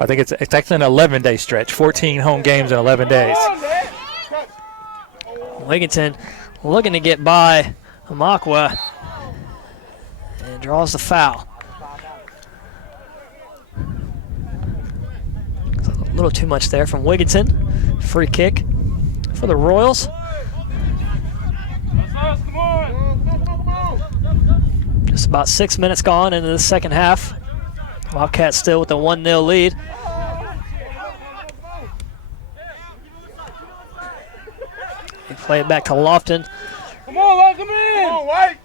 I think it's actually an 11-day stretch, 14 home games in 11 days. Wigginton looking to get by Amakwa and draws the foul. A little too much there from Wigginton. Free kick for the Royals. Just about 6 minutes gone into the second half. Wildcats still with a 1-0 lead. They play it back to Lofton. Come on, lock him in. Come on, White.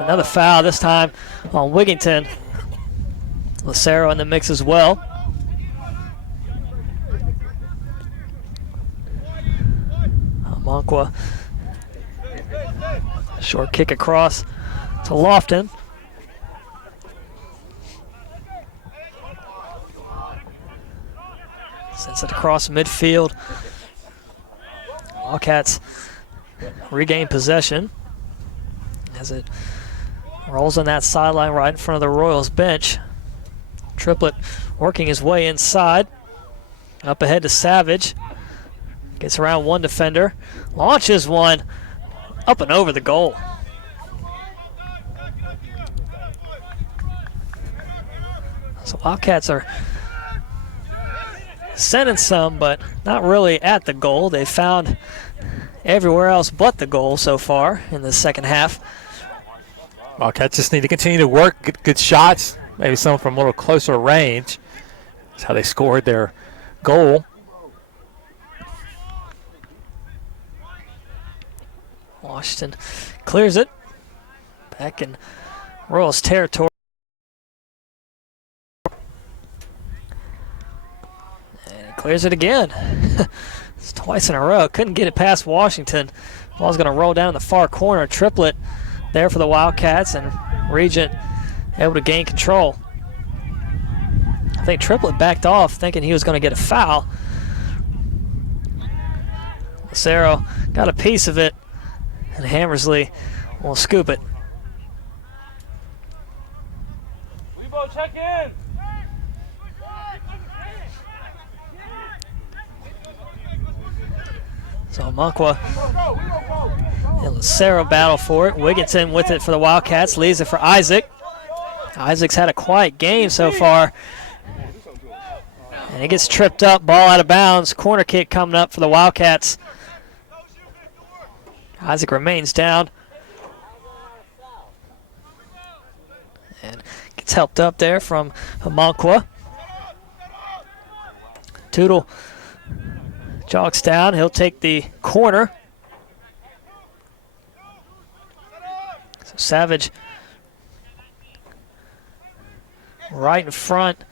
Another foul, this time on Wigginton. Lucero in the mix as well. Monkwa. Short kick across to Lofton. Sends it across midfield. Wildcats regain possession as it rolls on that sideline right in front of the Royals bench. Triplett working his way inside. Up ahead to Savage. Gets around one defender. Launches one up and over the goal. So Wildcats are sending some, but not really at the goal. They found everywhere else but the goal so far in the second half. Wildcats just need to continue to work, get good shots, maybe some from a little closer range. That's how they scored their goal. Washington clears it. Back in Royals territory. And he clears it again. It's twice in a row. Couldn't get it past Washington. Ball's going to roll down in the far corner. Triplett there for the Wildcats, and Regent able to gain control. I think Triplett backed off thinking he was going to get a foul. Lucero got a piece of it, and Hammersley will scoop it. Lebo, check in. So Monkwa and Lucero battle for it. Wigginton with it for the Wildcats, leaves it for Isaac. Isaac's had a quiet game so far. And he gets tripped up, ball out of bounds. Corner kick coming up for the Wildcats. Isaac remains down. And gets helped up there from Monkwa. Tootle jogs down. He'll take the corner. So Savage right in front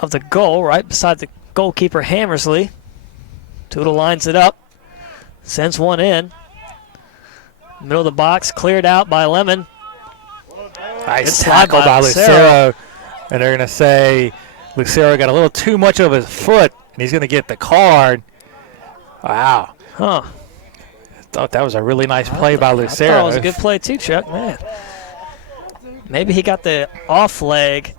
of the goal, right beside the goalkeeper Hammersley. Tootle lines it up. Sends one in. Middle of the box, cleared out by Lemon. Nice tackle by Lucero. And they're going to say Lucero got a little too much of his foot, and he's going to get the card. Wow. Huh. I thought that was a really nice play by Lucero. I thought it was a good play too, Chuck. Man. Maybe he got the off leg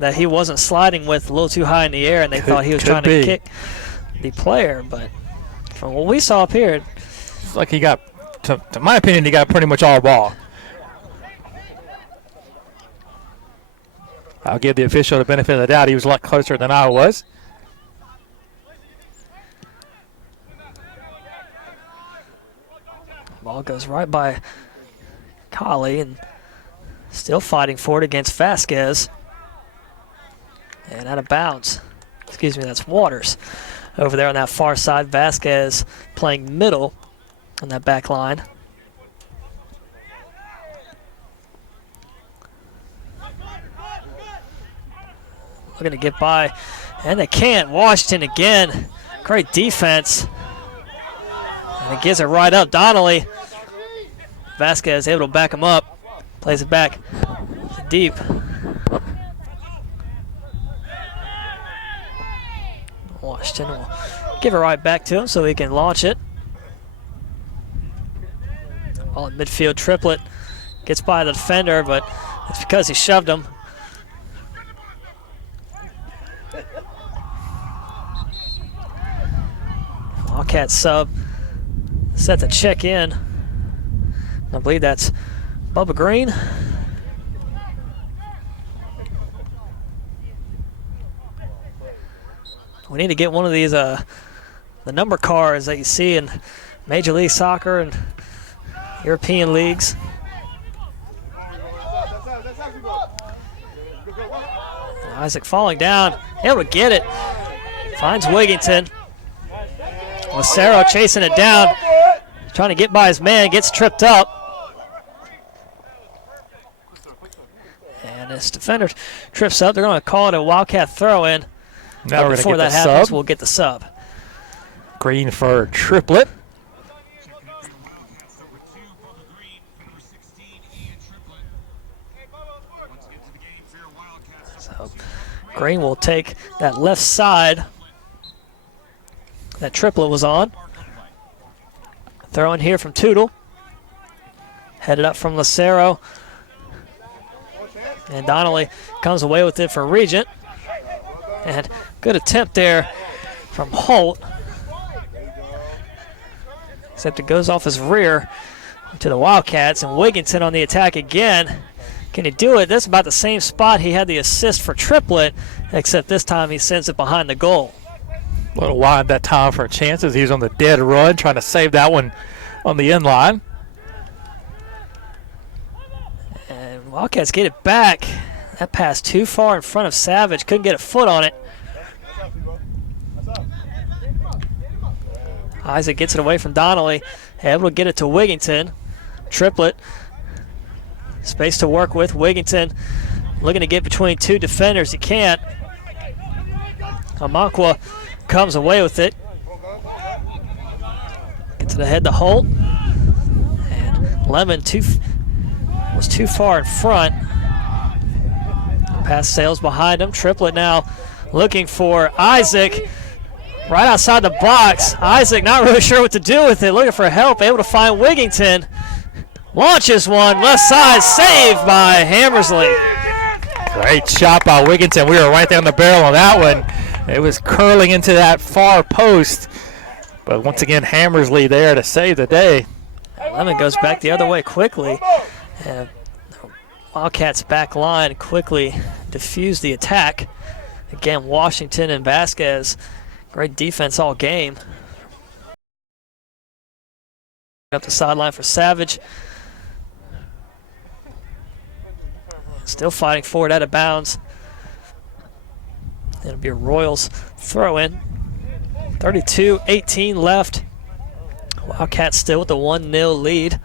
that he wasn't sliding with a little too high in the air, and they thought he was trying to kick the player. But from what we saw up here, it's like he got, to my opinion, he got pretty much all ball. I'll give the official the benefit of the doubt. He was a lot closer than I was. Ball goes right by Colley and still fighting for it against Vasquez. And out of bounds. Excuse me, that's Waters. Over there on that far side, Vasquez playing middle on that back line. Looking to get by, and they can't. Washington again. Great defense. And it gives it right up. Donnelly. Vasquez able to back him up. Plays it back deep. Washington will give it right back to him so he can launch it. Ball in midfield. Triplett gets by the defender, but it's because he shoved him. Wildcat sub set to check in. I believe that's Bubba Green. We need to get one of these the number cards that you see in Major League Soccer and European leagues. Isaac falling down, able to get it. Finds Wigington. Lucero chasing it down, trying to get by his man, gets tripped up. And this defender trips up. They're going to call it a Wildcat throw-in. Now But before that happens, we'll get the sub. Green for Triplett. So Green will take that left side that Triplett was on. Throw in here from Tootle. Headed up from Lucero. And Donnelly comes away with it for Regent. And good attempt there from Holt. Except it goes off his rear to the Wildcats. And Wigington on the attack again. Can he do it? That's about the same spot he had the assist for Triplett, except this time he sends it behind the goal. A little wide that time for chances. He was on the dead run, trying to save that one on the end line. And Wildcats get it back. That pass too far in front of Savage. Couldn't get a foot on it. Isaac gets it away from Donnelly. Able to get it to Wigington. Triplett. Space to work with. Wigington looking to get between two defenders. He can't. Amankwa comes away with it. Gets it ahead to Holt. And Lemon was too far in front. Pass sails behind him. Triplett now looking for Isaac. Right outside the box. Isaac not really sure what to do with it. Looking for help. Able to find Wigington. Launches one. Left side. Saved by Hammersley. Great shot by Wigington. We were right there on the barrel on that one. It was curling into that far post. But once again, Hammersley there to save the day. Lemon goes back the other way quickly. And Wildcats back line quickly diffused the attack. Again, Washington and Vasquez, great defense all game. Up the sideline for Savage. Still fighting for it out of bounds. It'll be a Royals throw in. 32-18 left. Wildcats still with the 1-0 lead.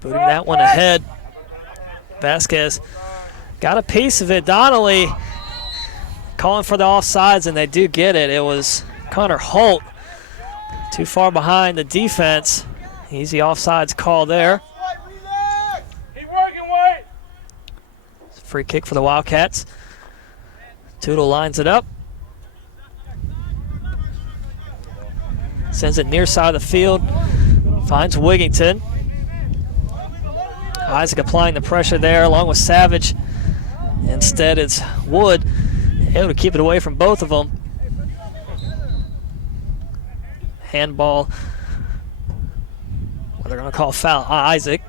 Booting that one ahead. Vasquez got a piece of it. Donnelly calling for the offsides, and they do get it. It was Connor Holt too far behind the defense. Easy offsides call there. Keep working, White. Free kick for the Wildcats. Tootle lines it up. Sends it near side of the field. Finds Wigington. Isaac applying the pressure there along with Savage. Instead it's Wood able to keep it away from both of them. Handball. What they're going to call foul. Isaac.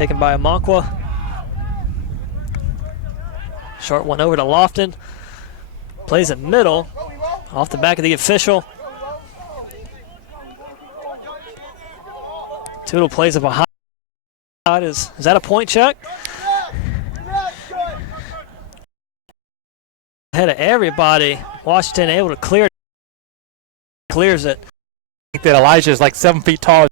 Taken by Amankwa. Short one over to Lofton. Plays it middle. Off the back of the official. Tootle plays it behind. Is that a point check? Ahead of everybody. Washington able to clear. Clears it. I think that Elijah is like 7 feet tall.